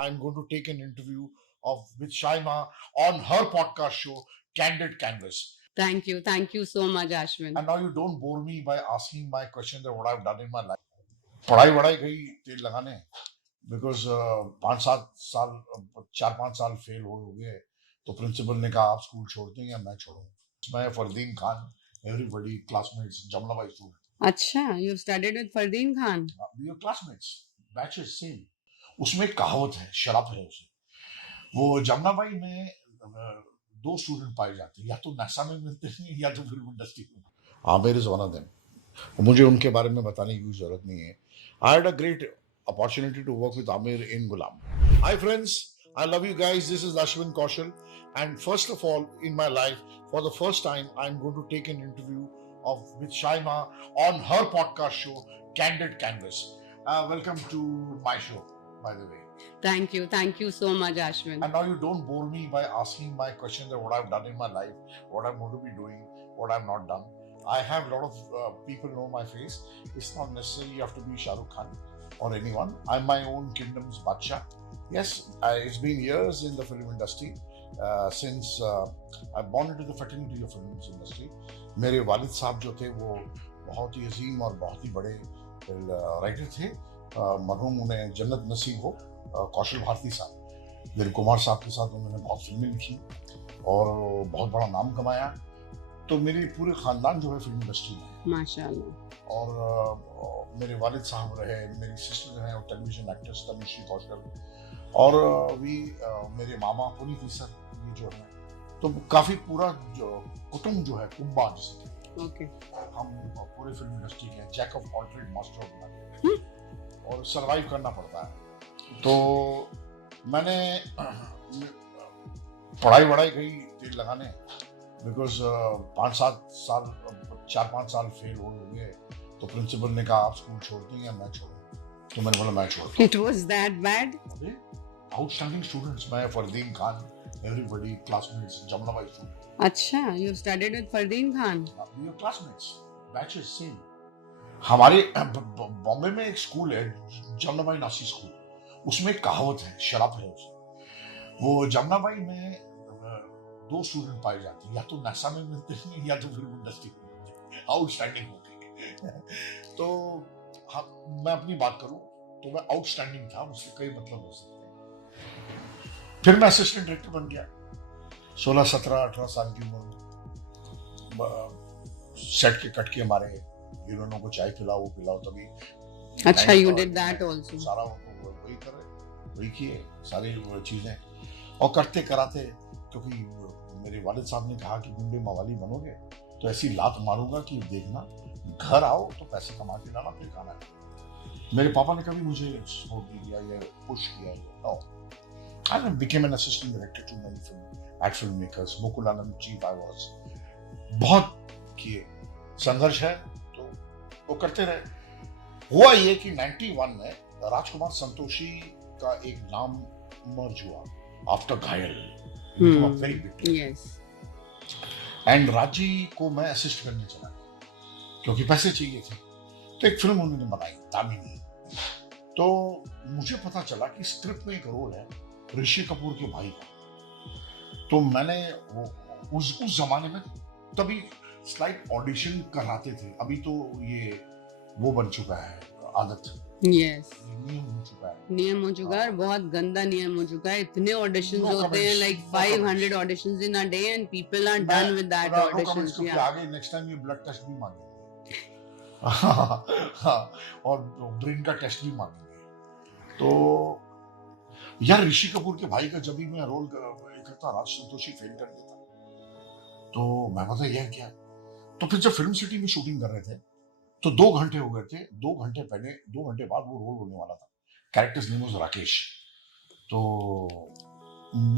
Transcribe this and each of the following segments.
I'm going to take an interview of with Shaima on her podcast show, Candid Canvas. Thank you. Thank you so much, Ashwin. And now you don't bore me by asking my question that what I've done in my life. पढ़ाई वढ़ाई गई तेल लगाने because 5-7 साल 4-5 साल fail हो गए तो प्रिंसिपल ने कहा आप स्कूल छोड़ते हैं या मैं छोड़ूं मैं फरदीन खान एवरीबॉडी क्लासमेट्स जमना भाई स्टूडेंट अच्छा, you've studied with Fardeen Khan. We are classmates batches same उसमें एक कहावत है शराब है उसे वो जमुना भाई में दो स्टूडेंट पाए जाते हैं या तो नासा में मिलते हैं या तो फिल्म इंडस्ट्री में Aamir is one of them मुझे उनके बारे में बताने की जरूरत नहीं है I had a great opportunity to work with Amir in Gulam. Hi friends, I love you guys. This is Ashwin Kaushal, and first of all, in my life, for the first time, I'm going to take an interview with Shaima on her podcast show, Candid Canvas. Welcome to my show, by the way. Thank you. Thank you so much, Ashwin. And now you don't bore me by asking my questions of what I've done in my life, what I'm going to be doing, what I've not done. I have a lot of people know my face. It's not necessary you have to be Shah Rukh Khan or anyone. I'm my own kingdom's Bacha. Yes, it's been years in the film industry since I've born into the fraternity of film industry. मेरे वालिद साहब जो थे वो बहुत ही अजीम और बहुत ही बड़े राइटर थे मरहूम उन्हें जन्नत नसीब हो कौशल भारती साहब दिल कुमार साहब के साथ उन्होंने बहुत फिल्में लिखी और बहुत बड़ा नाम कमाया तो मेरे पूरे खानदान जो है फिल्म इंडस्ट्री में माशाल्लाह और मेरे वालिद साहब रहे मेरी सिस्टर रहे और टेलीविजन एक्ट्रेस तनुश्री कौशल और भी मेरे मामा पुनीत सर ये जो है तो काफी पूरा जो कुटुंब जो है कुंबा जिसे ओके हम पूरे फिल्म इंडस्ट्री के jack of all trade master of और सरवाइव करना पड़ता है तो मैंने पढ़ाई वढ़ाई गई तेल लगाने बिकॉज 5-7 साल 4-5 साल फेल हो गए तो प्रिंसिपल ने कहा आप स्कूल छोड़ते हैं या मैं छोड़ूं तो मैंने बोला मैं छोड़ता It was that bad? हूं आउटस्टैंडिंग स्टूडेंट्स मैं फरदीन खान एवरीबॉडी क्लासमेट्स जमुना भाई स्टूडेंट अच्छा, you've studied with Fardeen Khan. We are classmates batches same हमारे बॉम्बे में एक स्कूल है जमुना भाई नासी स्कूल उसमें एक कहावत है शराब है उसे वो जमुना भाई में दो स्टूडेंट पाए जाते हैं या तो नासा में मिलते हैं या तो फिल्म इंडस्ट्री में मिलते हैं आउटस्टैंडिंग होते हैं तो मैं अपनी बात करूं तो मैं आउटस्टैंडिंग था उसके कई मतलब हो सकते हैं फिर मैं असिस्टेंट डायरेक्टर बन गया 16, 17, 18 साल की उम्र सेट के कट के मारे हीरोइनों को चाय पिलाओ पिलाओ तभी अच्छा, you did that also. सारा वही करे वही किए सारी चीजें और करते कराते क्योंकि मेरे वालिद साहब ने कहा कि गुंडे मवाली बनोगे तो ऐसी लात मारूंगा कि देखना घर आओ तो पैसे कमा के लाना फिर खाना मेरे पापा ने कभी मुझे सपोर्ट नहीं किया या पुश किया no I became an assistant director to many film act film makers Mukul Anand chief I was बहुत किए संघर्ष है तो वो करते रहे हुआ ये कि 91 में राजकुमार संतोषी का एक नाम मर्ज हुआ आफ्टर घायल Yes. एंड राजी को मैं असिस्ट करने चला क्योंकि पैसे चाहिए थे तो एक फिल्म उन्होंने बनाई दामिनी तो मुझे पता चला कि स्क्रिप्ट में एक रोल है ऋषि कपूर के भाई का तो मैंने उस जमाने में तभी स्लाइड ऑडिशन कराते थे अभी तो ये वो बन चुका है आदत Yes. नियम हो चुका है नियम हो चुका है और बहुत गंदा नियम हो चुका है इतने ऑडिशंस No होते हैं comments, like no 500 comments. auditions in a day and people are मैं- done with that no auditions. comments क्योंकि Yeah. आगे नेक्स्ट टाइम ये ब्लड टेस्ट भी मांगेंगे हाँ, और ब्रेन का टेस्ट भी मांगेंगे तो यार ऋषि कपूर के भाई का जब भी मैं रोल करता राज संतोषी फेल कर देता तो मैं पता यह क्या तो फिर जब फिल्म सिटी में शूटिंग कर रहे थे तो 2 घंटे हो गए थे 2 घंटे पहले 2 घंटे बाद वो रोल होने वाला था कैरेक्टर्स नेम वाज राकेश तो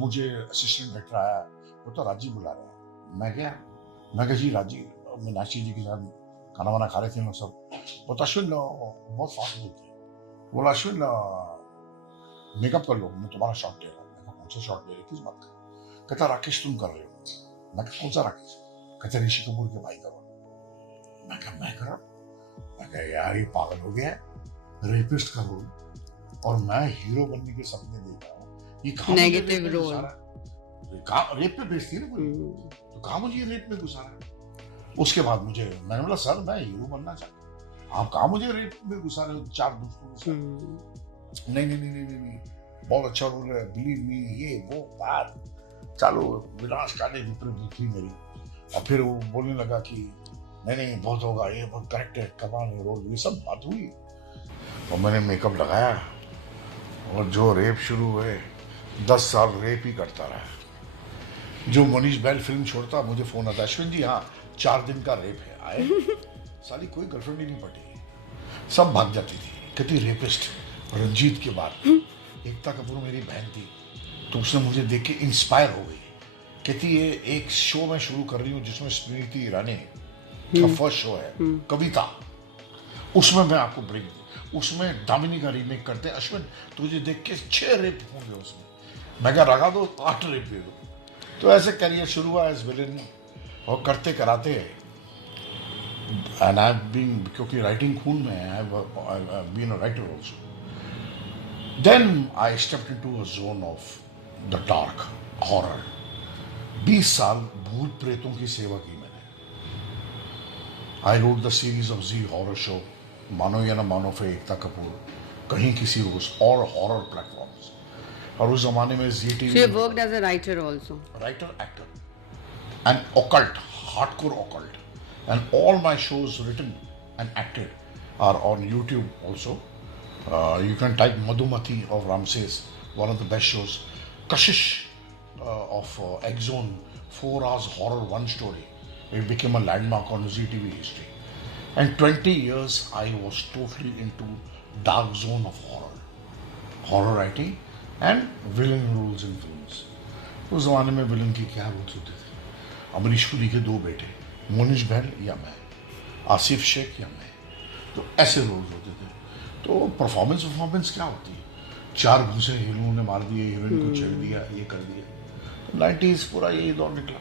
मुझे असिस्टेंट डायरेक्टर आया वो तो राजी बुला रहे हैं मैं कहा जी राजी मीनाक्षी जी के साथ खाना वाना खा रहे थे हम सब वो तो अश्विन बहुत फास्ट बोलते हैं बोला अश्विन मेकअप कर लो मैं तुम्हारा शॉट ले रहा हूँ मैं कौन सा शॉट ले रहे किस बात का कहता राकेश तुम कर रहे हो मैं कहा कौन सा राकेश कहते ऋषि कपूर के भाई का रोल मैं कहा मैं कर रहा हूँ मैं कहा यार ये पागल हो गया है रेपिस्ट का रोल और मैं हीरो बनने के सपने देख रहा हूँ, ये कहाँ मुझे नेगेटिव रेप में रोल। घुसा रहा है, कहाँ रेप पे बेचती है ना पूरी, तो कहाँ मुझे ये रेप में घुसा रहा है। उसके बाद मुझे मैंने बोला सर मैं हीरो बनना चाहता हूँ, आप कहाँ मुझे रेप में घुसा रहे हो 4 दोस्तों के साथ। नहीं नहीं नहीं नहीं नहीं नहीं, बहुत अच्छा रोल है, बिलीव मी, ये वो बात चालू, विनाशकारी विपरीत थी मेरी। और फिर वो बोलने लगा कि नहीं नहीं बहुत होगा, ये बहुत करेक्ट है, कमाल है रोल, ये सब बात हुई। और मैंने मेकअप लगाया और जो रेप शुरू हुए, 10 साल रेप ही करता रहा। जो मनीष बैल फिल्म छोड़ता मुझे फोन आता, अश्विन जी हाँ 4 दिन का रेप है, आए। साली कोई गर्लफ्रेंड ही नहीं पटी, सब भाग जाती थी, कहती रेपिस्ट। रंजीत के बाद एकता कपूर मेरी बहन थी, तो उसने मुझे देख के इंस्पायर हो गई, कहती ये एक शो मैं शुरू कर रही हूँ जिसमें स्मृति ईरानी का फर्स्ट शो है कविता, उसमें मैं आपको ब्रेक दूं, उसमें दामिनी का रीमेक करते हैं, अश्विन तुझे देख के 6 रेप होंगे उसमें, मैं क्या लगा दो 8 रेप दे दो। तो ऐसे करियर शुरू हुआ एज विलन, और करते कराते एंड आई बीन, क्योंकि राइटिंग खून में है, I been a writer also. Then I stepped into a zone of the dark horror. 20 साल भूत प्रेतों की सेवा की मैंने। I wrote the series of Zee horror show, मानो या ना मानो फे एकता कपूर, कहीं किसी रोज, और हॉरर प्लेटफॉर्म्स। और उस जमाने में जी So you TV worked as a writer also. writer actor and occult, hardcore occult, and all my shows written and acted are on YouTube also. You can type Madhumati of Ramses, one of the best shows. Kashish of Exxon, 4 hours horror, one story. It became a landmark on ZTV history. And 20 years I was totally into dark zone of horror writing and villain roles in films. उस जमाने में villain की क्या roles होते थे, अमरीश पुरी के 2 बेटे, मोनिश बहल या मैं, आसिफ शेख या मैं, तो ऐसे रोल्स होते थे। तो परफॉर्मेंस क्या होती है, 4 घूंसे हीरों ने मार दिए, हीरोइन को छेड़ दिया, ये कर दिया। तो 90s पूरा यही दौर निकला।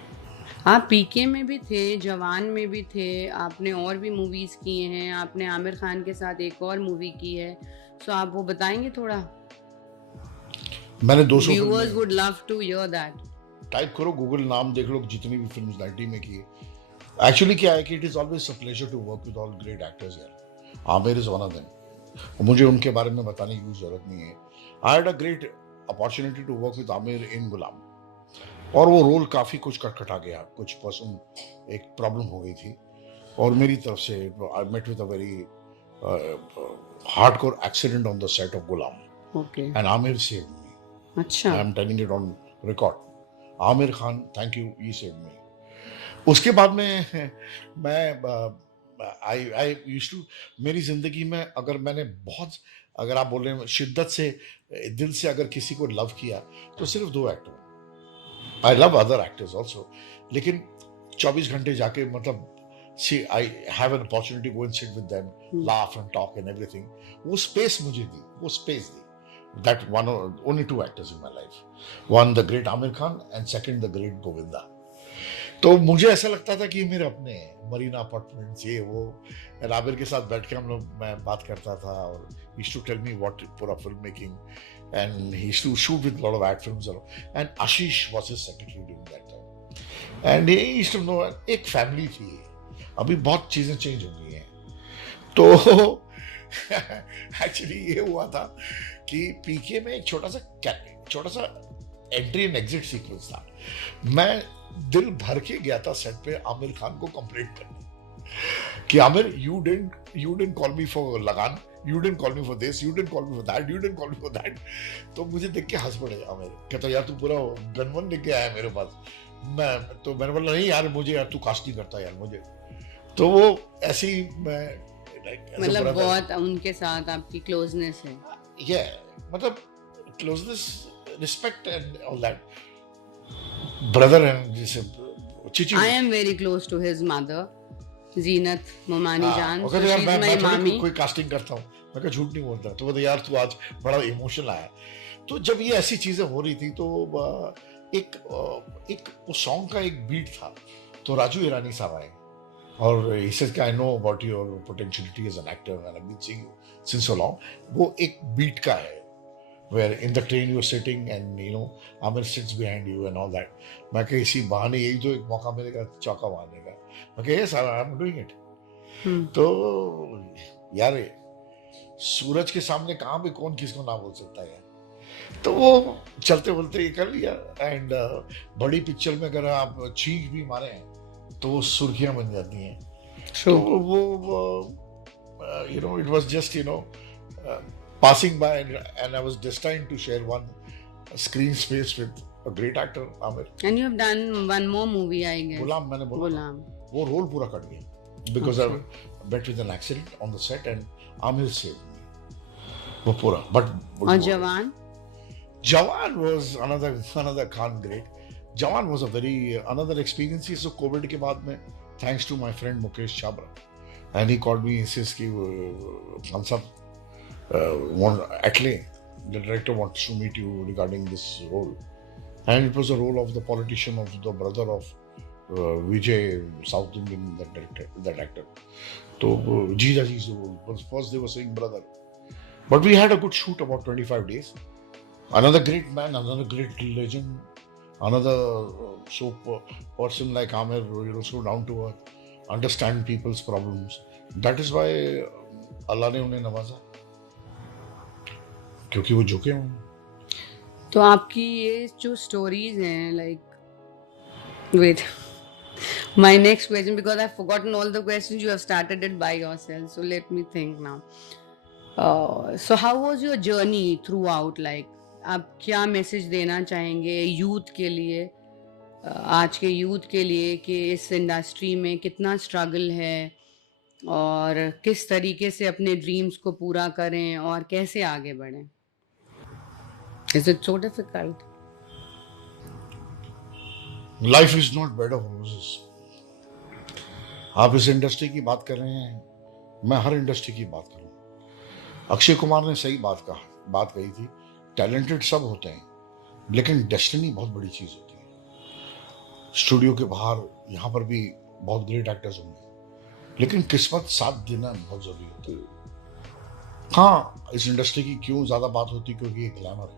आप पीके में भी थे, जवान में भी थे, आपने और भी मूवीज किए हैं, आपने आमिर खान के साथ एक और मूवी की है, सो आप वो बताएंगे थोड़ा। मैंने 200 व्यूअर्स फिल्में, would love to hear that. Type करो गूगल, नाम देख लो जितनी भी फिल्म्स 90 में की है। एक्चुअली क्या है कि it is always a pleasure to work with all great actors यार। Aamir is one of them, मुझे उनके बारे में बताने की जरूरत नहीं है। I had a great opportunity to work with Aamir in Ghulam, और वो रोल काफ़ी कुछ कटकटा गया, कुछ पर्सन एक प्रॉब्लम हो गई थी, और मेरी तरफ से I met with a very hardcore accident on the set of Ghulam, okay, and Aamir saved me. अच्छा, I am telling it on record, Aamir Khan thank you, he saved me. उसके बाद में मैं आई यूज्ड टू, मेरी जिंदगी में अगर मैंने बहुत, अगर आप बोल रहे हैं शिद्दत से, दिल से अगर किसी को लव किया, तो सिर्फ 2 actor. I love other actors also, लेकिन 24 घंटे जाके, मतलब see I have an opportunity go and sit with them, laugh and talk and everything, वो स्पेस मुझे दी, वो स्पेस दी। That one, only 2 actors in my life. One, the great Amir Khan, and second, the great Govinda. तो मुझे ऐसा लगता था कि मेरे अपने मरीना अपार्टमेंट्स, ये वो, और आमिर के साथ बैठ के हम लोग, मैं बात करता था, और he used to tell me what पूरा film making, and he used to shoot with a lot of ad films, and Ashish was his secretary during that time, and he used to know, एक family थी। अभी बहुत चीजें change हो गई हैं, तो एक्चुअली ये हुआ था कि पीके में एक छोटा सा एंट्री एंड एग्जिट सीक्वेंस था। मैं दिल भर के गया था सेट पे आमिर खान को कंप्लेंट करने कि Aamir, you didn't call me for Lagaan, you didn't call me for this, you didn't call me for that, you didn't call me for that. तो मुझे देख के हंस पड़े आमिर, कहता यार तू पूरा गनवन लेके आया मेरे पास। मैंने बोला नहीं यार, मुझे यार तू कास्ट नहीं करता यार मुझे। तो वो ऐसी मैं मतलब बहुत उनके साथ आपकी क्लोजनेस है। मतलब closeness, respect and all that, brother and जैसे Chichi. I am very close to his mother, Zeenat मोमानी जान, so she's my mommy। कोई कास्टिंग करता हूँ, मैं कहा झूठ नहीं बोलता, तो बोलते यार तू आज बड़ा इमोशनल आया। तो जब ये ऐसी चीजें हो रही थी, तो एक उस सॉन्ग का एक बीट था, तो राजू ईरानी साहब आए, और he said कि I know about your potentiality as an actor and I've been seeing you since so long। वो एक बीट का है, where in the train you're sitting and Amir sits behind you and all that. मैं कहा इसी बहाने यही तो एक मौका मिलेगा चौका मारने का. मैं कहा yes, I'm doing it. तो यार सूरज के सामने कहाँ पे कौन किसको ना बोल सकता है. तो वो चलते बोलते ये कर लिया. एंड बड़ी पिक्चर में अगर आप चीख भी मारे हैं तो वो सुर्खियां बन जाती हैं. तो वो it was just passing by, and I was destined to share one screen space with a great actor, Amir. And you have done one more movie, I guess. गुलाम मैंने बोला गुलाम. वो रोल पूरा कट गया because I met with an accident on the set and Amir saved me. वो पूरा. But और जवान? Jawan was another Khan great. Jawan was a very another experience. So COVID के बाद में, thanks to my friend Mukesh Chabra, and he called me and says कि हम सब Atley, the director wants to meet you regarding this role, and it was a role of the politician of the brother of Vijay, South Indian, that actor. So Jeeja Ji's role. First they were saying brother, but we had a good shoot, about 25 days. Another great man, another great legend, another person like Amir, so down to earth, understand people's problems. That is why Allah ने उन्हें नवाजा, क्योंकि वो झुके हुए. तो आपकी ये जो स्टोरीज हैं, like wait, my next question, because I've forgotten all the questions, you have started it by yourself, so let me think now. So how was your journey throughout? Like आप क्या मैसेज देना चाहेंगे youth के लिए, आज के youth के लिए, कि इस इंडस्ट्री में कितना स्ट्रगल है और किस तरीके से अपने ड्रीम्स को पूरा करें और कैसे आगे बढ़ें? Is it so difficult? Life is not bed of roses. आप इस इंडस्ट्री की बात कर रहे हैं, मैं हर इंडस्ट्री की बात करूं. अक्षय कुमार ने सही बात कही थी. टैलेंटेड सब होते हैं, लेकिन डेस्टिनी बहुत बड़ी चीज होती है. स्टूडियो के बाहर यहाँ पर भी बहुत ग्रेट एक्टर्स होंगे, लेकिन किस्मत साथ देना बहुत जरूरी होता है. हाँ, इस इंडस्ट्री की क्यों ज्यादा बात होती है, क्योंकि ये ग्लैमर है.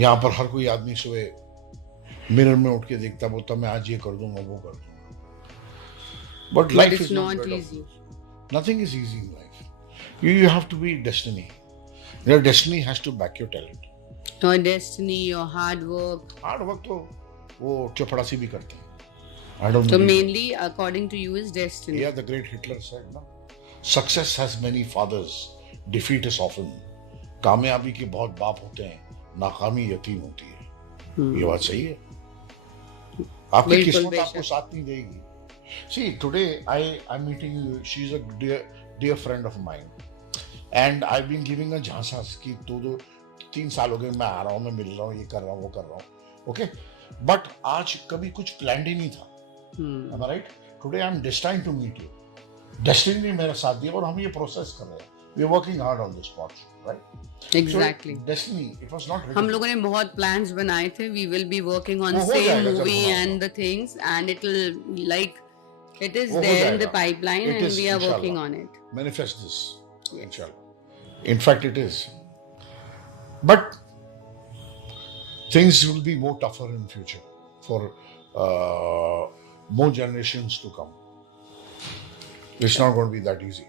यहाँ पर हर कोई आदमी सुबह मिरर में उठ के देखता, बोलता मैं आज ये कर दूंगा, वो कर दूंगा. But life is not easy. Nothing is easy in life. You have to be destiny. Your destiny has to back your talent. Your destiny, your hard work. Hard work तो वो चपड़ासी भी करते हैं. I don't So believe. mainly, according to you, is destiny. Yeah, the great Hitler said, no? Success has many fathers. Defeat is often. कामयाबी के बहुत बाप होते हैं, नाकामी यतीम होती है. ये बात सही है. आपकी किस्मत आपको साथ नहीं देगी. See, today I'm meeting. She's a dear friend of mine. And I've been giving a झांसा कि 2-3 साल हो गए मैं आ रहा हूँ, मैं मिल रहा हूँ, ये कर रहा हूँ, वो कर रहा हूँ. ओके, बट आज कभी कुछ प्लान ही नहीं था. Am I right? Today I'm destined to meet you. Destiny ने मेरा साथ दिया और हम ये प्रोसेस कर रहे हैं. We are working hard on this spot, right? Exactly. So, destiny, it was not written. हम लोगों ने बहुत plans बनाए थे. We will be working on वो हो same जाएगा जब movie होना and होगा. the things, and it will like it is वो हो there in the जाएगा. pipeline, It and is, we are working inshallah. on it. Manifest this, inshallah. In fact, it is. But things will be more tougher in future for more generations to come. It's not going to be that easy.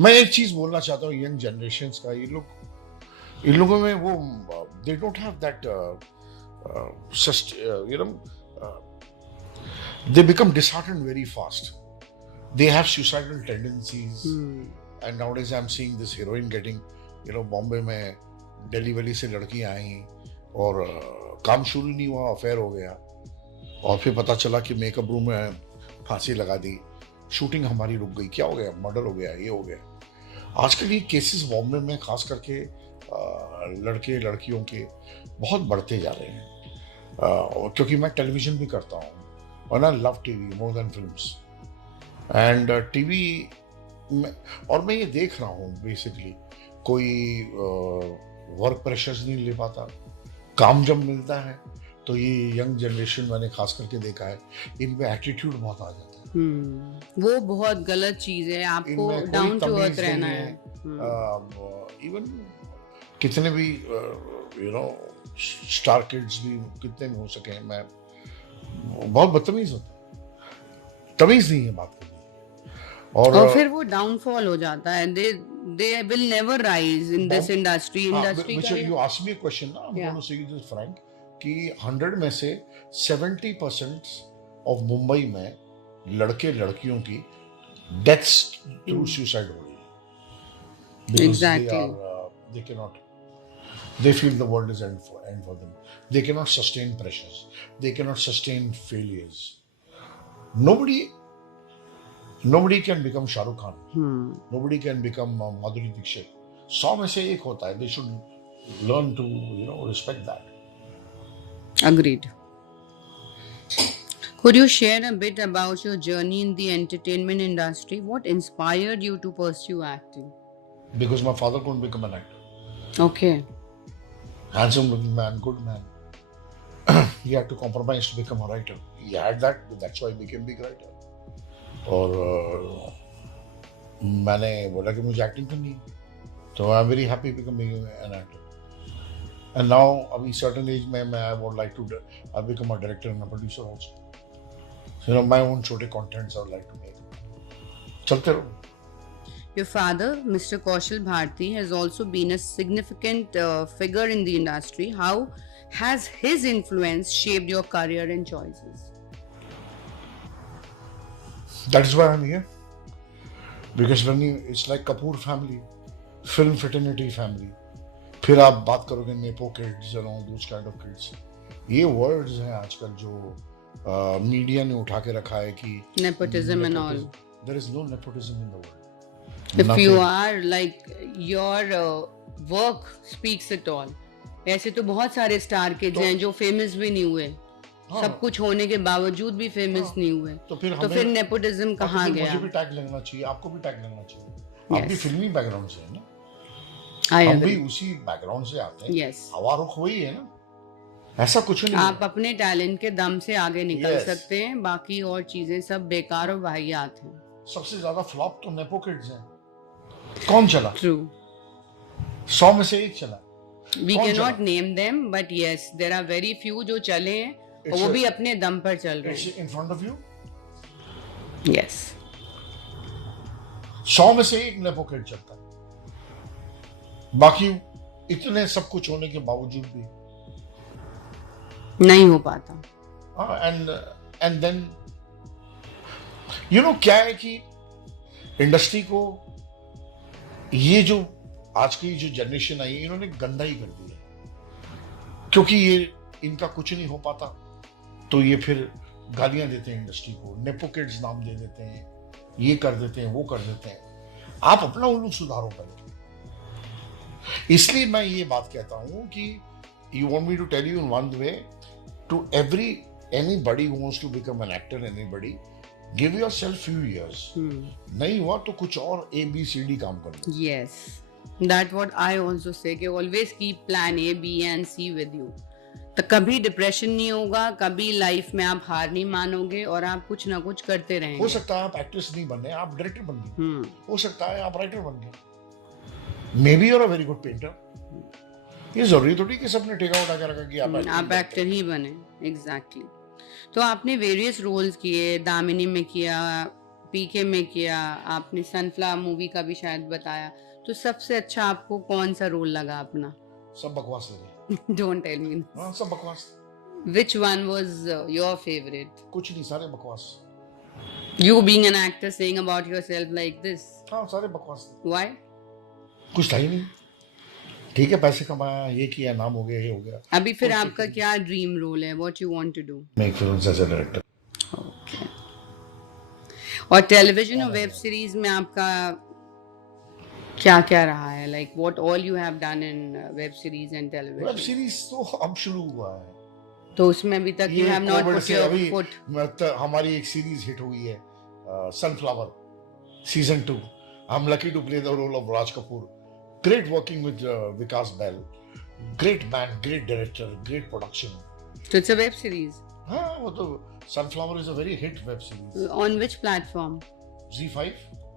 मैं एक चीज बोलना चाहता हूँ young generations का. इन लोगों में वो they don't have that they become disheartened very fast. They have suicidal tendencies. And nowadays I'm seeing this heroine getting, Bombay में दिल्ली वैली से लड़कियां आई और काम शुरू नहीं हुआ, अफेयर हो गया, और फिर पता चला कि मेकअप रूम में फांसी लगा दी, शूटिंग हमारी रुक गई, क्या हो गया, मर्डर हो गया, ये हो गया. आजकल ये केसेस बॉम्बे में खास करके लड़के लड़कियों के बहुत बढ़ते जा रहे हैं. क्योंकि मैं टेलीविजन भी करता हूँ और I love TV more than films. And TV और मैं ये देख रहा हूँ बेसिकली कोई वर्क प्रेशर्स नहीं ले पाता. काम जब मिलता है तो ये यंग जनरेशन मैंने खास करके देखा है, इनमें एटीट्यूड बहुत आ जाता है. वो बहुत गलत चीज है. आपको डाउन टू अर्थ रहना है. इवन कितने भी स्टार किड्स भी कितने भी हो सके, मैं बहुत बदतमीज होता है, तमीज नहीं है बात करने की। और फिर वो डाउनफॉल हो जाता है, they will never rise in this industry which का you asked me a question ना, I'm going to say this frank कि 100 में से 70% of मुंबई में लड़के लड़कियों की deaths through suicide हो रही है, because Exactly. they cannot, they feel the world is end for them, they cannot sustain pressures, they cannot sustain failures. Nobody can become Shah Rukh Khan, nobody can become Madhuri Dixit. 100 में से एक होता है, they should learn to respect that. Agreed. Could you share a bit about your journey in the entertainment industry? What inspired you to pursue acting? Because my father couldn't become an actor. Okay. Handsome looking man, good man. He had to compromise to become a writer. He had that, that's why he became big writer. और मैंने बोला कि मुझे acting करनी है, तो I am very happy becoming an actor. And now अभी certain age में मैं I would like to I become a director and a producer also, my own छोटे contents I would like to make. चलते रहो। Your father, Mr. Kaushal Bharti, has also been a significant figure in the industry. How has his influence shaped your career and choices? That is why I'm here. Because it's like Kapoor family, film fraternity family. फिर आप बात करोगे nepo kids and all those kind of kids. ये words हैं आजकल जो media ने उठा के रखा है कि Nepotism and all. There is no nepotism in the world. If you are like your work speaks it all. ऐसे तो बहुत सारे स्टार किड्स हैं जो फेमस भी नहीं हुए, सब कुछ होने के बावजूद भी फेमस नहीं हुए, तो फिर नेपोटिज्म कहाँ गया? मुझे भी टैग लगना चाहिए, आपको भी टैग लगना चाहिए। आप भी फिल्मी बैकग्राउंड से है ना, हम भी उसी बैकग्राउंड से आते हैं। हवा रुख वही है ना, ऐसा कुछ नहीं। आप अपने टैलेंट के दम से आगे निकल सकते हैं, बाकी और चीजें सब बेकार और वाहियात हैं। सबसे ज्यादा फ्लॉप तो नेपो किड्स हैं। कौन चला? ट्रू। 100 में से एक चला। We cannot name them, but yes, there are very few जो चले हैं और वो भी अपने दम पर चल रहे हैं। In front of you? Yes. 100 में से एक नेपो किड चलता है, बाकी इतने सब कुछ होने के बावजूद भी नहीं हो पाता। एंड देन क्या है कि इंडस्ट्री को ये जो आज की जो जनरेशन आई है, इन्होंने गंदा ही कर दिया, क्योंकि ये इनका कुछ नहीं हो पाता तो ये फिर गालियां देते हैं इंडस्ट्री को, नेपो किड्स नाम दे देते हैं, ये कर देते हैं, वो कर देते हैं। आप अपना उल्लू सुधारो पहले। इसलिए मैं ये बात कहता हूं कि you want me to tell you in one way to anybody who wants to become an actor, anybody, give yourself few years. नहीं हुआ तो कुछ और ABCD काम करो। Yes, that what I also say कि always keep plan A, B and C with you. तो कभी डिप्रेशन नहीं होगा, कभी लाइफ में आप हार नहीं मानोगे और आप कुछ ना कुछ करते रहेंगे। हो सकता है आप एक्ट्रेस नहीं बनने, आप डायरेक्टर बन गए, हो सकता है आप राइटर बन गए, may be you are a very good painter. ये जरूरी थोड़ी कि सबने ठेका उठा के रखा कि आप एक्टर ही बने। एग्जैक्टली। तो आपने वेरियस रोल्स किए, दामिनी में किया, पीके में किया, आपने सनफ्लावर मूवी का भी शायद बताया, तो सबसे अच्छा आपको कौन सा रोल लगा अपना? सब बकवास लगे। Don't tell me. हाँ, सब बकवास। Which one was your favorite? कुछ नहीं, सारे बकवास। You being an actor saying about yourself like this? हाँ, सारे बकवास। Why? कुछ था ही नहीं। ठीक है, पैसे कमाया, ये किया, नाम हो गया, ये हो गया। अभी फिर आपका क्या ड्रीम रोल है? What you want to do? Make films as a director. Okay. और टेलीविजन और वेब सीरीज में आपका क्या क्या रहा है? Like what all you have done in web series and television? Web series तो अब शुरू हुआ है, तो उसमें अभी तक you have not put your foot. हमारी एक सीरीज हिट हुई है, sunflower season 2. I'm lucky to play the role of Raj Kapoor. Great working with Vikas Bell. Great man, great director, great production. So it's a web series. हाँ, वो तो Sunflower is a very hit web series. On which platform? Z5.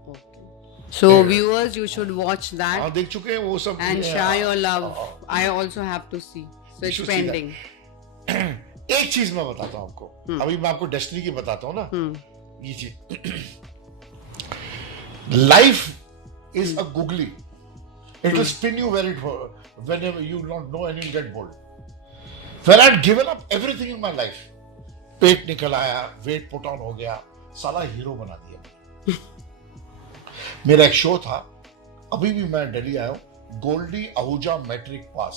Okay. So viewers, you should watch that. हाँ देख चुके हैं वो सब. And Shah Your Love, I also have to see. So You it's should see that. pending. एक चीज मैं बताता हूँ आपको. अभी मैं आपको डेस्टिनी की बताता हूँ ना. ये चीज. Life is a googly. It will spin you whenever you don't know and you get bored. When I'd given up everything in my life, पेट निकल आया, वेट पुट ऑन हो गया, साला हीरो बना दिया. मेरा एक शो था, अभी भी मैं दिल्ली आया हूँ, गोल्डी आहूजा मैट्रिक पास.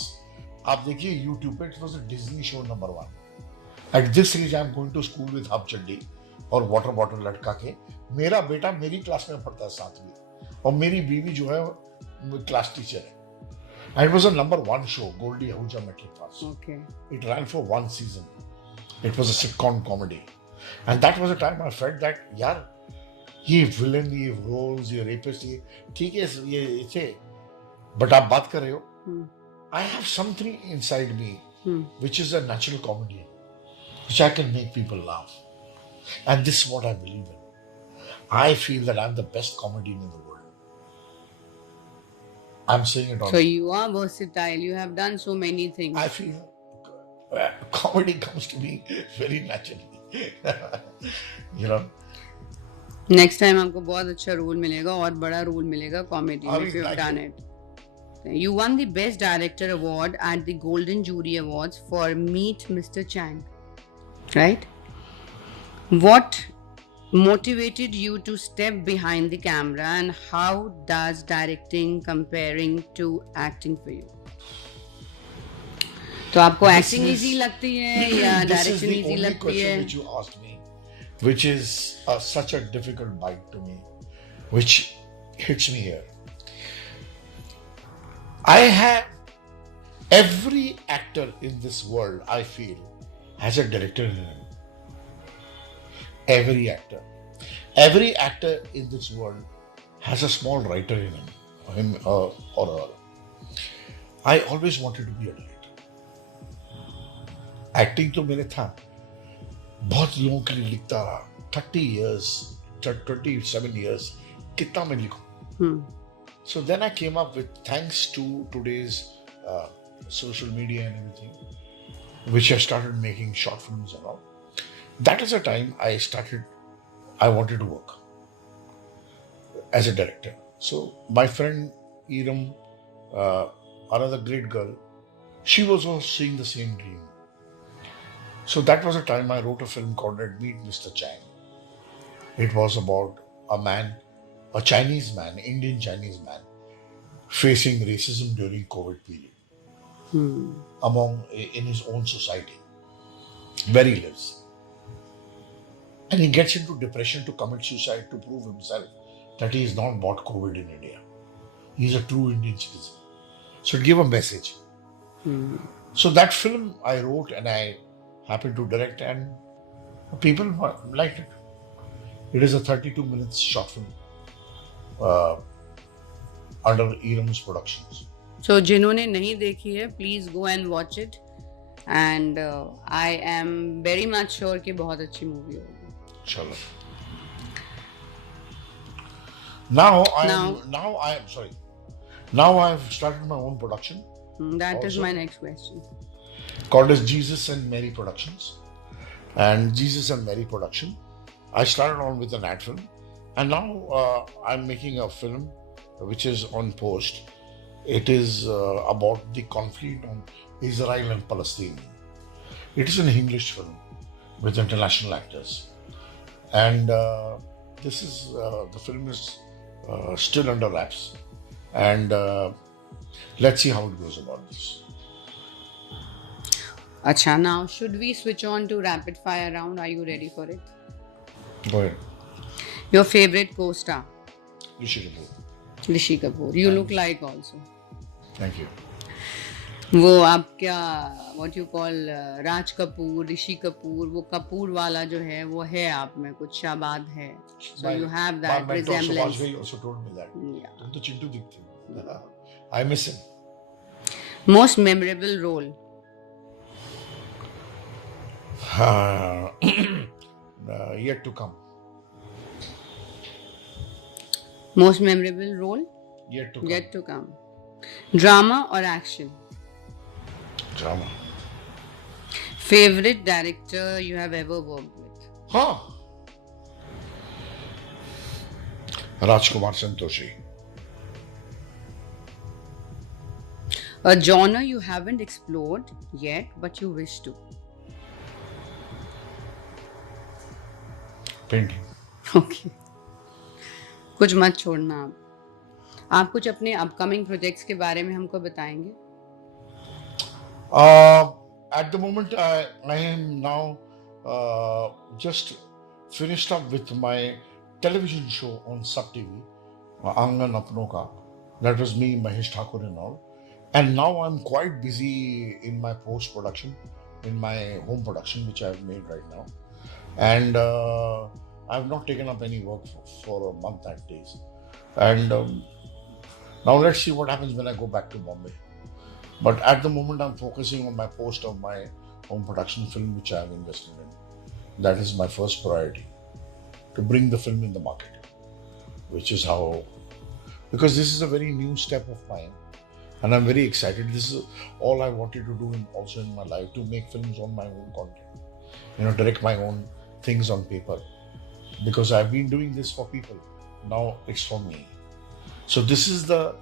आप देखिए यूट्यूब पे, it was a Disney show number 1. At this age I am going to school with half चड्डी और वाटर बॉटल लटका के. मेरा बेटा मेरी क्लास में पढ़ता है 7वीं, और मेरी बीवी जो है क्लास टीचर है. And it was a number 1 show, Goldie Ahuja Metric Pass. Okay. It ran for 1 season. It was a sitcom comedy. And that was the time I felt that, यार, ये villain, ये roles, ये rapist, ये ठीक है, ये थे. But आप बात कर रहे हो, I have something inside me which is a natural comedian, which I can make people laugh. And this is what I believe in. I feel that I'm the best comedian in the world. I'm saying it all. So you are versatile. You have done so many things. I feel comedy comes to me very naturally. You know. Next time आपको बहुत अच्छा role मिलेगा और बड़ा role मिलेगा comedy में. If you've done it. You won the Best Director Award at the Golden Jury Awards for Meet Mr. Chang. Right? What motivated you to step behind the camera, and how does directing comparing to acting for you? तो आपको acting easy लगती है या direction easy लगती है? This is the only question which you asked me, which is such a difficult bite to me, which hits me here. I have every actor in this world, I feel, has a director in him. Every actor in this world has a small writer in him or her. I always wanted to be a director. Acting तो मेरे था, बहुत लोगों के लिए लिखता रहा. 30 years, 27 years, कितना मैं लिखूं? So then I came up with, thanks to today's social media and everything, which I started making short films and all. That is the time I wanted to work as a director. So my friend Iram, another great girl, she was also seeing the same dream. So that was the time I wrote a film called Meet Mr. Chang. It was about a man, a Chinese man, Indian Chinese man, facing racism during COVID period in his own society where he lives. And he gets into depression to commit suicide to prove himself that he has not bought COVID in India. He is a true Indian citizen. So it gave a message. So that film I wrote and I happened to direct, and people liked it. It is a 32 minutes short film under Iram's Productions. So जिन्होंने नहीं देखी है, please go and watch it. And I am very much sure कि बहुत अच्छी movie होगी. Inshallah. Now I have started my own production. That also, is my next question. Called as Jesus and Mary Productions. And Jesus and Mary Production, I started on with an ad film, and now I'm making a film which is on post. It is about the conflict on Israel and Palestine. It is an English film with international actors. And this is the film is still under wraps, and let's see how it goes about this. Acha, now should we switch on to rapid fire round? Are you ready for it? Go ahead. Your favorite co-star? Rishi Kapoor. Rishi Kapoor. You look like also. Thank you. वो आप क्या what you call Raj Kapoor, Rishi Kapoor, वो कपूर वाला जो है वो है आप में कुछ शाबाद है. So you have that resemblance. Vajpayee also told me that. Yeah. तुम तो चिंटू दिखते हो. I miss him. Most memorable role? Yet to come. Most memorable role? Yet to come. Yet to come. Drama or action? Drama. Favorite director you have ever worked with? Huh. Rajkumar Santoshi. A genre you haven't explored yet but you wish to? Painting. Okay. कुछ मत छोड़ना आप कुछ अपने upcoming projects के बारे में हमको बताएंगे? At the moment, I am now just finished up with my television show on Sub TV, Angan Apno Ka. That was me, Mahesh Thakur, and all. And now I'm quite busy in my post production, in my home production, which I've made right now. And I've not taken up any work for a month and days. And now let's see what happens when I go back to Bombay. But at the moment, I'm focusing on my post of my home production film, which I have invested in. That is my first priority, to bring the film in the market, which is how, because this is a very new step of mine, and I'm very excited. This is all I wanted to do also in my life, to make films on my own content, direct my own things on paper, because I've been doing this for people. Now it's for me. So this is the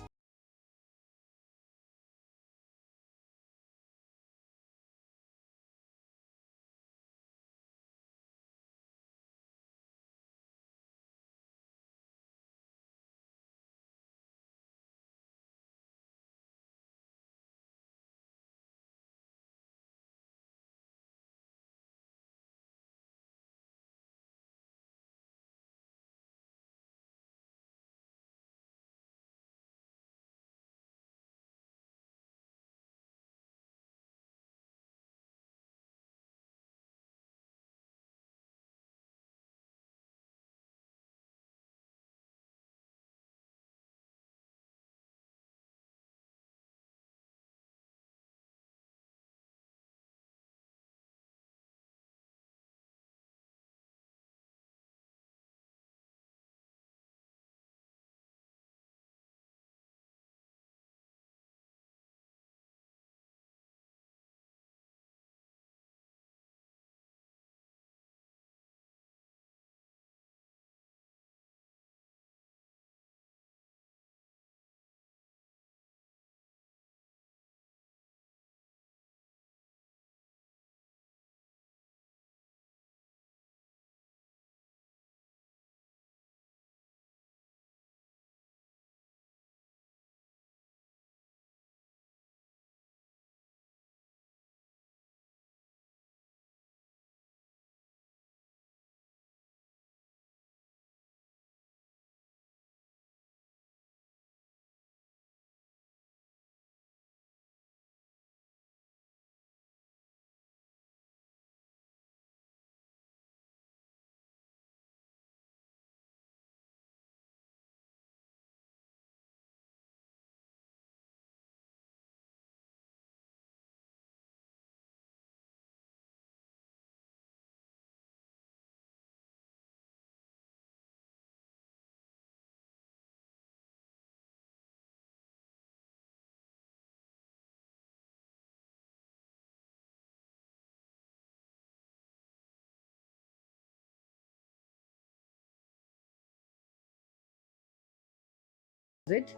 It.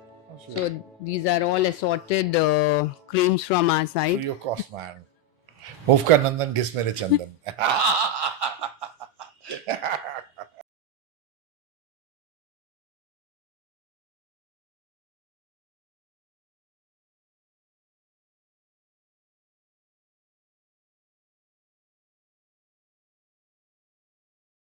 So these are all assorted creams from our side. free of cost, man. Move ka Nandan, kiss mere Chandan.